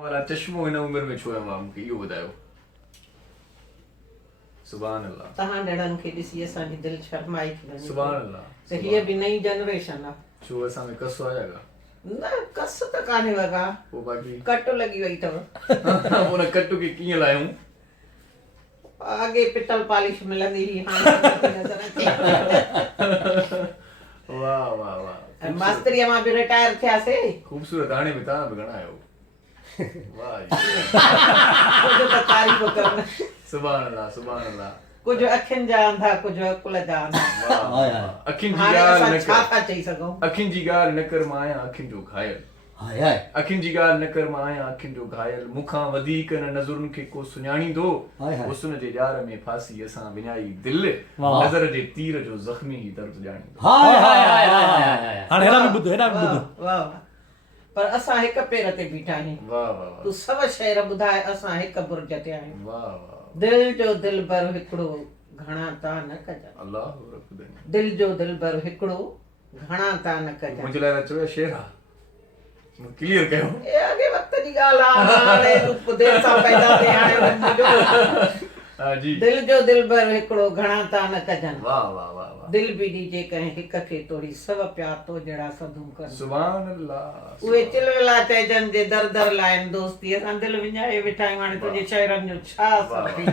वाला चश्मो हिन उमिरि में छो आहे मां मूंखे इहो ॿुधायो सुभान अल्लाह तहां ॾेढनि खे ॾिसी असांजी दिलि शर्माई थी वञे सुभान अल्लाह त हीअ बि नई जनरेशन आहे छो असां में कसो आया का न कस त कान्हे वॻा पोइ बाक़ी कट लॻी वई अथव उन कट खे कीअं लायूं अॻे पितल पॉलिश मिलंदी हुई हाणे नज़र अचे वाह वाह वाह ऐं मास्तरीअ मां बि रिटायर थियासीं खूबसूरत हाणे बि तव्हां बि घणा आहियो वाह कुझु त तारीफ़ कनि सुभान अल्लाह सुभान अल्लाह कुझु अखियुनि जा अंधा कुझु अकुल जा अंधा वाह अखियुनि जी हाणे ॻाल्हि असां न छा कर था चई सघूं अखियुनि जी ॻाल्हि न कर मां आहियां अखियुनि जो घायल हाय हाय अखियुनि जी ॻाल्हि न कर मां आहियां अखियुनि जो घायल मूंखां वधीक न नज़रुनि खे को सुञाणींदो हाय हाय। हुस्न जे ॼार में फासी असां विञाई दिलि वाह। नज़र जे तीर जो ज़ख़्मी ही दर्द ॼाणींदो हाय हाय हाय हाय हाय हाणे हेॾा बि ॿुधो हेॾा बि वाह ॿुधो वाह पर असां हिक पेर ते बीठा आहियूं वाह वाह तूं सभ शेर ॿुधाए असां हिक बुर्ज ते आहियूं वाह वाह दिल जो दिलबर हिकिड़ो घणा ता न कजनि अल्लाह रखदे दिल जो दिलबर हिकिड़ो घणा ता न कजनि मुंहिंजे लाइ त चयो शेर आहे क्लियर कयो ए अॻे वक़्त जी ॻाल्हि आहे हाणे तूं देर सां पैदा थिए हाणे मुंहिंजो हा जी दिल जो दिलबर हिकिड़ो घणा ता न कजनि वाह वाह वाह वाह दिल बि ॾिजे कंहिं हिक खे तोड़ी सब प्यार तो जहिड़ा सदूं कर सुभान अल्लाह उहे चिलविला चइजनि जे दर दर लाइन दोस्ती असां दिलि विञाए वेठा आहियूं हाणे तुंहिंजे शहरनि जो छा असरु थी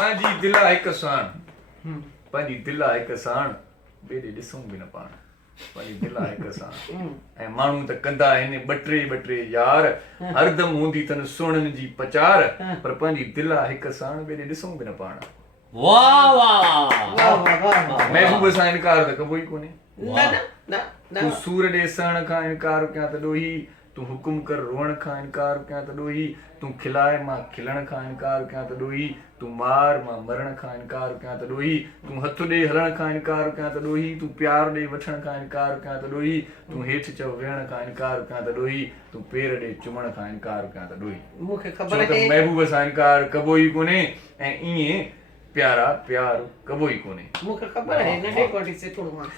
पंहिंजी दिलि आहे हिकु साण पंहिंजी दिलि आहे हिकु साण ॿिए ॾे ॾिसूं बि न पाण पंहिंजी दिलि आहे हिकु साण ऐं माण्हू त कंदा आहिनि ॿ टे यार हरदम हूंदी अथनि सुहिणनि जी पचार पर पंहिंजी दिलि आहे हिकु साण ॿिए ॾे ॾिसूं बि न पाण वाह वाह वाह वाह वाह वाह महबूब सां इनकार त कबो ई कोन्हे न न न तूं न सूर ॾे सहण खां इनकार कयां त ॾोही तूं हुकुम कर रोअण खां इनकार कयां त ॾोही तूं खिलाए मां खिलण खां इनकार कयां त ॾोही तूं मार मां मरण खां इनकार कयां त ॾोही तूं हथ ॾे हलण खां इनकार कयां त ॾोही तूं प्यार ॾे वठण खां इनकार कयां त ॾोही तूं हेठि चव वेहण खां इनकार कयां त ॾोही तूं पेर ॾे चुमण खां इनकार कयां त ॾोही मूंखे छो ख़बर त आहे महबूब सां इनकार कबो ई कोन्हे ऐं ईअं प्यारा प्यार कबो ई कोन्हे मूंखे ख़बर आहे नंढे कोठी सिखणो आहे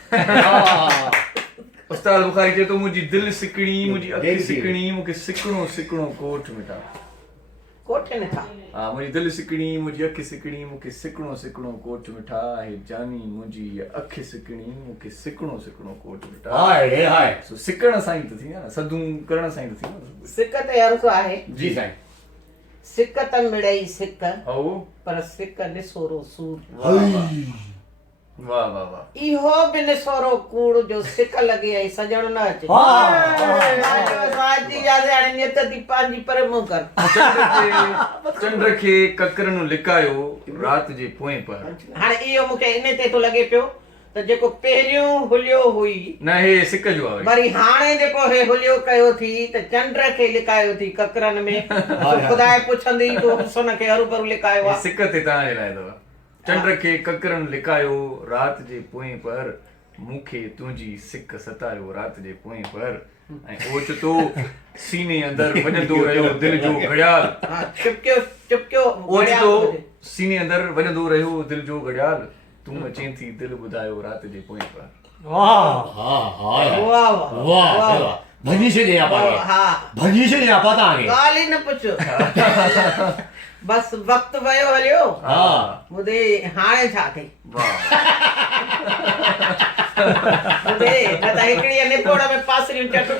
उस्ताद बुखारी चए थो मुंहिंजी दिलि सिकणी मुंहिंजी अखि सिकणी मूंखे सिकणो सिकणो कोठ मिटा कोठे न था हा मुंहिंजी दिलि सिकणी मुंहिंजी अखि सिकणी मूंखे सिकणो सिकणो कोठ मिठा आहे जानी मुंहिंजी अखि सिकणी मूंखे सिकणो सिकणो कोठ मिठा हाय हाय सो सिकण सां ई त थी न सदूं करण सां ई त थी न सिक ते अर्ज़ु आहे जी साईं सिक त मिड़ई सिक ओ पर सिक निसोरो सूर वाह वाह वाह वाह इहो बि निसोरो कूड़ जो सिक लॻे ऐं सजण न अचे साजी यादि हाणे नियत थी पंहिंजी पर मूं कर चंड खे ककरनु लिकायो राति जे पोएं पर हाणे इहो मूंखे इन ते थो लॻे पियो त जेको पहिरियों हुलियो हुई न हे सिक जो आहे वरी हाणे जेको हे हुलियो कयो थी त चंड खे लिकायो थी ककरनि में ख़ुदा पुछंदी तूं हुसन खे हरू लिकायो आहे सिक ते तव्हांजे लाइ अथव चंड खे ककरनु लिकायो राति जे पोएं पर मूंखे तुंहिंजी सिक सतायो राति जे पोएं पर ऐं ओचितो सीने अंदरि वञंदो रहियो दिलि जो घड़ियाल हा चुपकियो ओचितो सीने अंदरि वञंदो रहियो दिलि जो घड़ियाल तूं अचें थी दिलि ॿुधायो राति जे पोएं पर वाह हा हाय वाह वाह वाह भॼी छॾे पाण हा भॼी छॾे तव्हांखे ॻाल्हि ई न पुछो बस वक़्तु वियो हलियो हा ॿुधे हाणे छा थी वाह ॿुधे न त हिकिड़ी निपोड़ में पासरियूं चटु